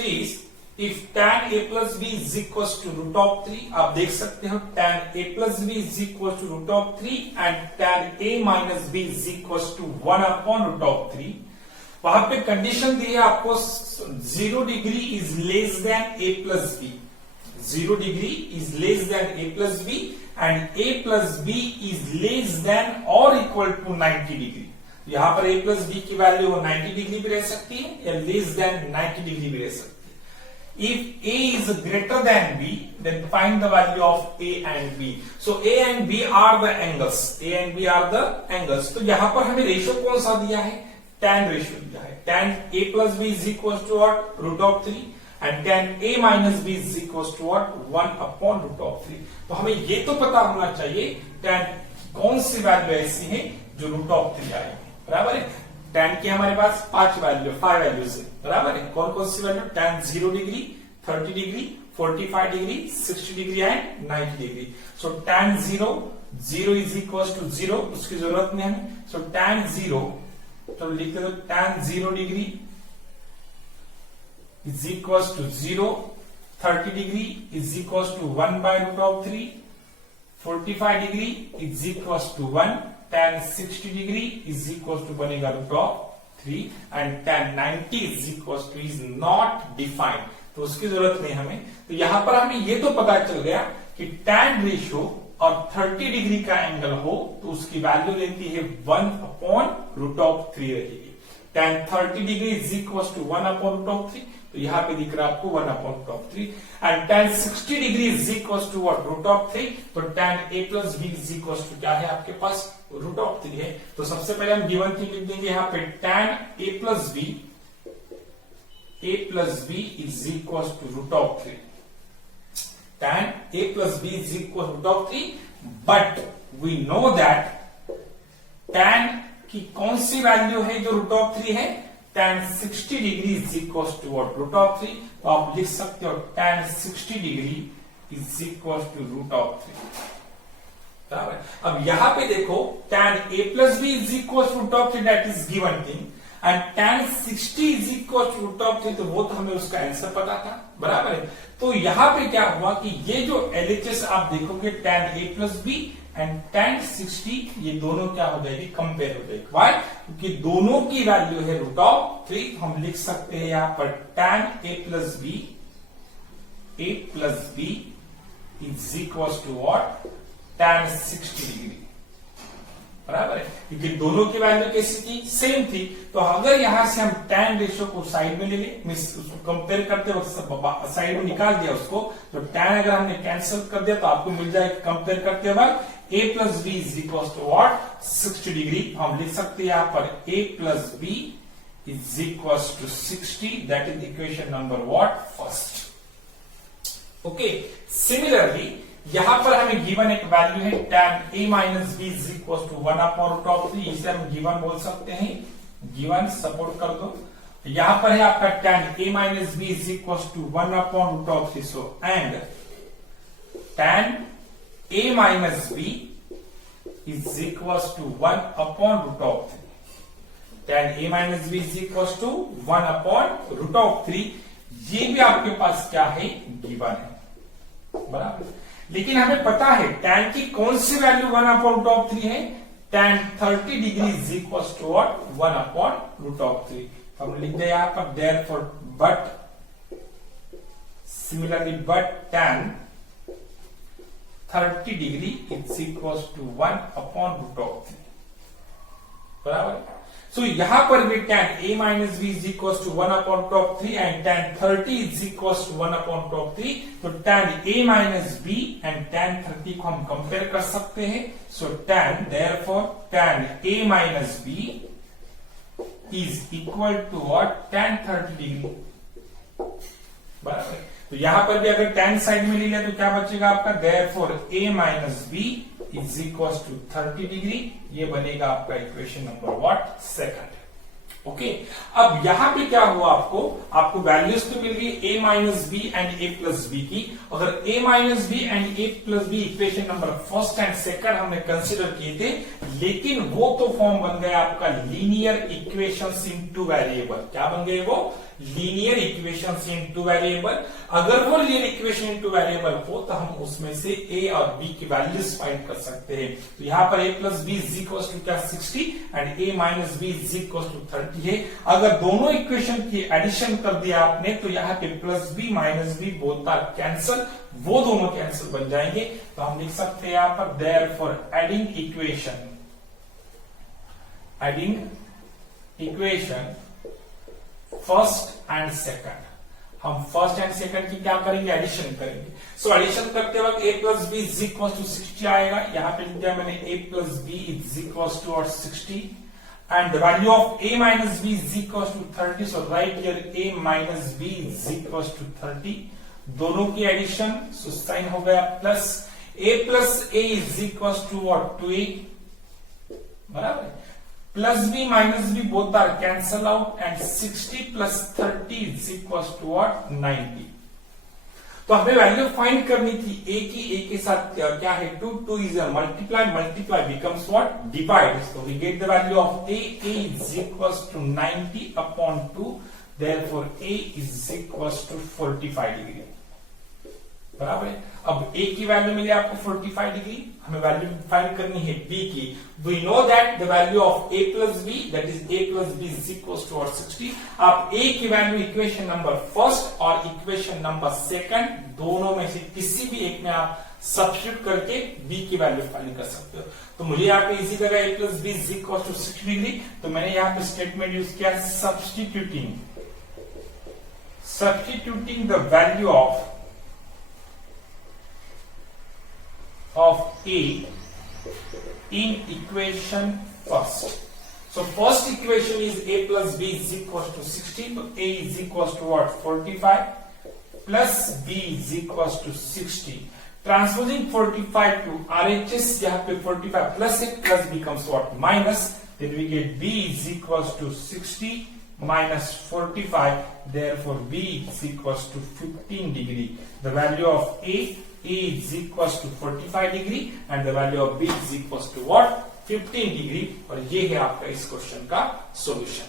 3 is if tan a plus b is equals to root of 3, आप देख सकते हो tan a plus b is equals to root of 3 and tan a minus b is equals to 1 upon root of 3. वहां पे condition दी है आपको 0 degree is less than a plus b, 0 degree is less than a plus b and a plus b is less than or equal to 90 degree. यहां पर a plus b की value 90 degree भी रह सकती है या लेस देन 90 डिग्री भी रह सकती है. If a is greater than b, then find the value of a and b. So a and b are the angles. A and b are the angles. तो यहां पर हमें रेशियो कौन सा दिया है? tan रेशियो दिया है. tan a plus b is equals to what? Root of 3 and tan a minus b is equals to what? 1 upon root of 3. तो हमें ये तो पता होना चाहिए tan कौन सी वैल्यू ऐसी है जो रूट ऑफ 3 आएगी. बराबर है. tan की हमारे पास 5 वैल्यूज है. बराबर है. कौन कौन सी value? tan 0 degree, 30 degree, 45 degree, 60 degree and 90 degree. So tan 0 is equal to 0, उसकी जरूरत नहीं हमें. सो tan 0, तो लिखते हो tan 0 degree is equal to 0, 30 degree is equal to 1 by root of 3, 45 degree is equal to 1, tan 60 degree is equal to बनेगा root of 3 and tan 90 is equal to is not defined, तो उसकी जरूरत नहीं हमें. तो यहां पर हमें ये तो पता चल गया कि tan रेशियो और 30 डिग्री का एंगल हो तो उसकी वैल्यू लेती है 1 अपॉन रूट ऑफ 3 रहेगी. tan 30 degree is equal to 1 upon root of 3, तो यहां पे दिख रहा है आपको 1 upon root of 3 and tan 60 degree is equal to what? Root of 3. तो tan a plus b is equal to क्या है आपके पास? रूट ऑफ 3 है. तो सबसे पहले हम गिवन थिंग लिख देंगे यहां पे tan a plus b is equal to root of 3. tan a plus b is equal to root of 3, but we know that tan की कौन सी वैल्यू है जो रूट ऑफ 3 है? tan 60 degree is equal to what? Root of 3. तो आप लिख सकते हो tan 60 degree is equal to root of 3. बराबर. अब यहां पे देखो tan a plus b is equal to root of 3, that is given thing, and tan 60 is equal to root of 3, तो वो तो हमें उसका आंसर पता था. बराबर है. तो यहां पे क्या हुआ कि ये जो LHS आप देखोगे tan a plus b and tan 60, ये दोनों क्या हो जाएगी? कंपेयर हो जाएगी. वाई? क्योंकि दोनों की वैल्यू है रूट ऑफ 3. हम लिख सकते हैं यहां पर tan a plus b is equal to what? tan 60 degree. बराबर है. क्योंकि दोनों की वैल्यू कैसी थी? सेम थी. तो अगर यहां से हम tan रेशियो को साइड में ले लें, उसको कंपेयर करते वक्त साइड में निकाल दिया उसको, तो tan अगर हमने कैंसिल कर दिया तो आपको मिल जाएगा कंपेयर करते वक्त a plus B is equal to what? 60 degree. हम लिख सकते हैं यहां पर a plus B is equal to 60. That is equation number what? First. Okay. Similarly यहां पर हमें गिवन एक वैल्यू है tan a minus B is equal to 1 upon root of 3. इसे हम गिवन बोल सकते हैं. गिवन सपोर्ट कर दो. यहां पर है आपका tan a minus B is equal to 1 upon root of 3. So and tan a minus B is equal to 1 upon root of 3. tan a minus B is equal to 1 upon root of 3. ये भी आपके पास क्या है? Given है. बराबर. लेकिन हमें पता है tan की कौन सी वैल्यू 1 अपॉन रूट ऑफ 3 है? tan 30 degree is equal to what? 1 upon root of 3. तो हम लिख दे यहां पर therefore but similarly but tan 30 degree is equal to 1 upon root of 3. बराबर. सो यहां पर भी tan a minus B is equal to 1 upon root of 3 and tan 30 is equal to 1 upon root of 3. तो tan a minus B and tan 30 को हम compare कर सकते हैं. So tan therefore tan a minus B is equal to what? tan 30 degree. बराबर. तो यहां पर भी अगर tan साइड में ले लिया तो क्या बचेगा आपका? Therefore a minus B is equal to 30 degree. ये बनेगा आपका equation number what? Second. Okay. अब यहां पे क्या हुआ? आपको वैल्यूज तो मिल गई a minus B and a plus B की. अगर a minus B and a plus B equation number first and second हमने कंसिडर किए थे, लेकिन वो तो फॉर्म बन गया आपका linear equations in two variable. क्या बन गए वो? Linear equation in two variable. अगर वो linear equation in two variable हो तो हम उसमें से ए और बी की वैल्यूज फाइंड कर सकते हैं। तो यहाँ पर a plus B is equal to क्या 60 and a minus B is equal to 30 है। अगर दोनों इक्वेशन की एडिशन कर दिया आपने तो यहाँ पे plus B minus B both are cancel, वो दोनों कैंसिल बन जाएंगे। तो हम लिख सकते हैं यहाँ पर therefore adding equation first and second, हम फर्स्ट एंड सेकंड की क्या करेंगे, एडिशन करेंगे। सो एडिशन करते वक्त a plus B is equal to 60 आएगा। यहां पे लिख दिया मैंने a plus B is equal to 60 and the value of a minus B is equal to 30। So right here a minus B is equal to 30, दोनों की addition, so sign हो गया plus a plus a is equal to what 2a, बराबर। Plus B minus B both are cancel out and 60 plus 30 is equal to what 90। तो हमें value find करनी थी a की, a के साथ क्या है 2 is a multiply becomes what divide. So we get the value of a is equal to 90 upon 2, therefore a is equal to 45 degree, बराबर है। अब a की वैल्यू मिली आपको 45 डिग्री, हमें वैल्यू फाइंड करनी है b की। We know that the value of a plus B that is a plus B is equal to 60। आप a की वैल्यू इक्वेशन नंबर फर्स्ट और इक्वेशन नंबर सेकंड दोनों में से किसी भी एक में आप सब्स्टिट्यूट करके b की वैल्यू फाइंड कर सकते हो। तो मुझे यहाँ पे इसी जगह a plus B is equal to 60 degree, तो मैंने यहाँ पे स्टेटमेंट यूज किया substituting the value of a in equation first. So first equation is a plus b is equal to 60. So a is equal to what 45 plus b is equal to 60. Transposing 45 to RHS, यहाँ पे 45 plus it plus becomes what minus. Then we get b is equal to 60 minus 45. Therefore b is equal to 15 degree. The value of a is equals to 45 degree and the value of b is equals to what 15 degree। और ये है आपका इस question का solution.